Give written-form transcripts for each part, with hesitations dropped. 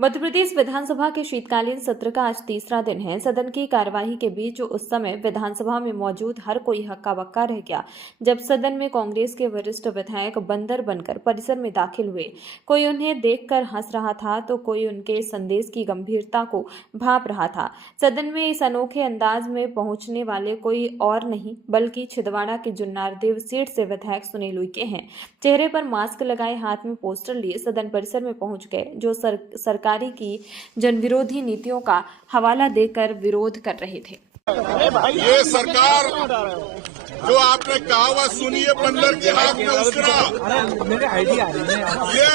मध्य प्रदेश विधानसभा के शीतकालीन सत्र का आज तीसरा दिन है। सदन की कार्यवाही के बीच उस समय विधानसभा में मौजूद हर कोई हक्का बक्का रह गया जब सदन में कांग्रेस के वरिष्ठ विधायक बंदर बनकर परिसर में दाखिल हुए। कोई उन्हें देखकर हंस रहा था तो कोई उनके संदेश की गंभीरता को भांप रहा था। सदन में इस अनोखे अंदाज में पहुंचने वाले कोई और नहीं बल्कि छिंदवाड़ा के जुन्नारदेव सीट से विधायक सुनील उइके हैं। चेहरे पर मास्क लगाए, हाथ में पोस्टर लिए सदन परिसर में पहुंच गए, जो सरकार की जनविरोधी नीतियों का हवाला देकर विरोध कर रहे थे। ये सरकार जो आपने कहावत सुनी है, बंदर के हाथ में उसरा, ये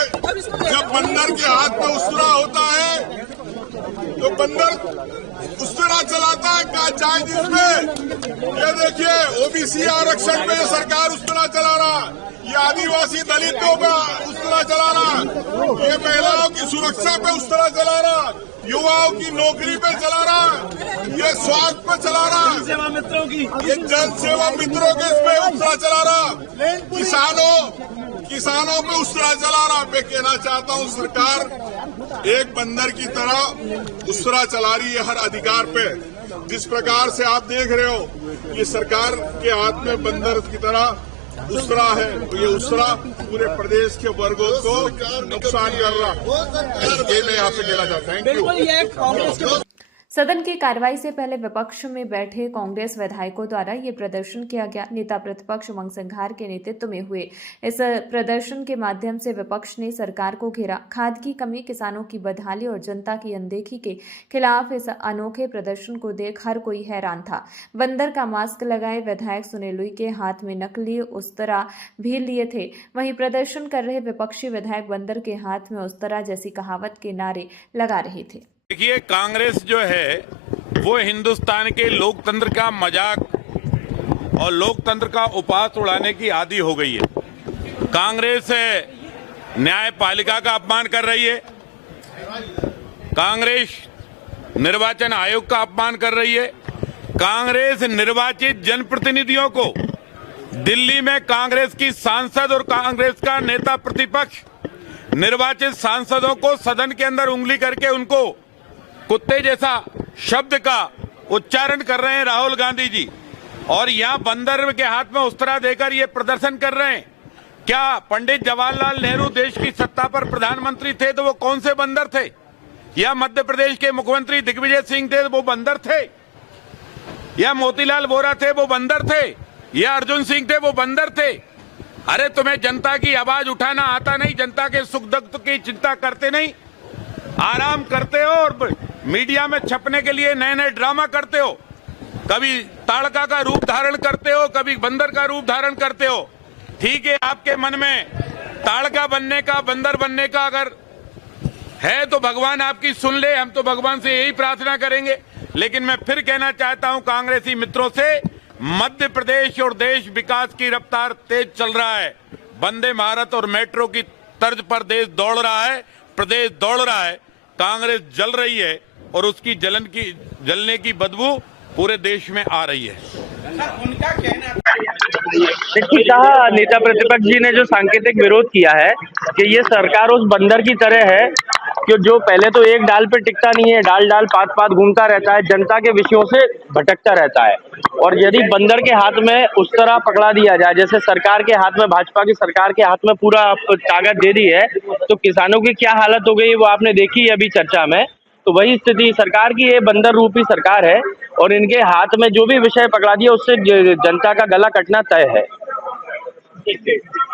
जब बंदर के हाथ में उसरा होता है तो बंदर उसरा चलाता है। क्या चाहे जिसमें ये देखिए ओबीसी आरक्षण पे सरकार उसरा चला रहा, ये आदिवासी दलितों पे उसरा चला रहा, ये महिलाओं की सुरक्षा पे उसरा चला रहा, युवाओं की नौकरी पे चला रहा, ये स्वास्थ्य पे चला रहा, सेवा मित्रों की, ये जन सेवा मित्रों के इसमें उसरा चला रहा, किसानों पे उसरा चला रहा। मैं कहना चाहता हूँ सरकार एक बंदर की तरह उसरा चला रही है हर अधिकार पे। जिस प्रकार से आप देख रहे हो ये सरकार के हाथ में बंदर की तरह उसरा है, तो ये उसरा पूरे प्रदेश के वर्गों को नुकसान कर रहा। ये मैं यहाँ से कहना चाहता हूँ। सदन की कार्रवाई से पहले विपक्ष में बैठे कांग्रेस विधायकों द्वारा ये प्रदर्शन किया गया। नेता प्रतिपक्ष उमंग सिंघार के नेतृत्व में हुए इस प्रदर्शन के माध्यम से विपक्ष ने सरकार को घेरा। खाद की कमी, किसानों की बदहाली और जनता की अनदेखी के खिलाफ इस अनोखे प्रदर्शन को देख हर कोई हैरान था। बंदर का मास्क लगाए विधायक सुनील उइके हाथ में नकली उस्तरा भी लिए थे। वहीं प्रदर्शन कर रहे विपक्षी विधायक बंदर के हाथ में उस्तरा जैसी कहावत के नारे लगा रहे थे। देखिए, कांग्रेस जो है वो हिंदुस्तान के लोकतंत्र का मजाक और लोकतंत्र का उपहास उड़ाने की आदी हो गई है। कांग्रेस न्यायपालिका का अपमान कर रही है, कांग्रेस निर्वाचन आयोग का अपमान कर रही है, कांग्रेस निर्वाचित जनप्रतिनिधियों को दिल्ली में कांग्रेस की सांसद और कांग्रेस का नेता प्रतिपक्ष निर्वाचित सांसदों को सदन के अंदर उंगली करके उनको कुत्ते जैसा शब्द का उच्चारण कर रहे हैं राहुल गांधी जी, और यहां बंदर के हाथ में उस्तरा देकर ये प्रदर्शन कर रहे हैं। क्या पंडित जवाहरलाल नेहरू देश की सत्ता पर प्रधानमंत्री थे तो वो कौन से बंदर थे? या मध्य प्रदेश के मुख्यमंत्री दिग्विजय सिंह थे वो बंदर थे? या मोतीलाल वोरा थे वो बंदर थे? या अर्जुन सिंह थे वो बंदर थे? अरे तुम्हें जनता की आवाज उठाना आता नहीं, जनता के सुख दुख की चिंता करते नहीं, आराम करते हो और मीडिया में छपने के लिए नए नए ड्रामा करते हो। कभी ताड़का का रूप धारण करते हो, कभी बंदर का रूप धारण करते हो। ठीक है, आपके मन में ताड़का बनने का, बंदर बनने का अगर है तो भगवान आपकी सुन ले, हम तो भगवान से यही प्रार्थना करेंगे। लेकिन मैं फिर कहना चाहता हूं कांग्रेसी मित्रों से, मध्य प्रदेश और देश विकास की रफ्तार तेज चल रहा है। वंदे भारत और मेट्रो की तर्ज पर देश दौड़ रहा है, प्रदेश दौड़ रहा है। कांग्रेस जल रही है और उसकी जलने की बदबू पूरे देश में आ रही है। उनका कहना देखिए, कहा नेता प्रतिपक्ष जी ने जो सांकेतिक विरोध किया है कि ये सरकार उस बंदर की तरह है कि जो पहले तो एक डाल पे टिकता नहीं है, डाल डाल पात पात घूमता रहता है, जनता के विषयों से भटकता रहता है। और यदि बंदर के हाथ में उस तरह पकड़ा दिया जाए, जैसे सरकार के हाथ में, भाजपा की सरकार के हाथ में पूरा ताकत दे दी है, तो किसानों की क्या हालत हो गई वो आपने देखी है अभी चर्चा में। तो वही स्थिति सरकार की, ये बंदर रूपी सरकार है और इनके हाथ में जो भी विषय पकड़ा दिया उससे जनता का गला कटना तय है।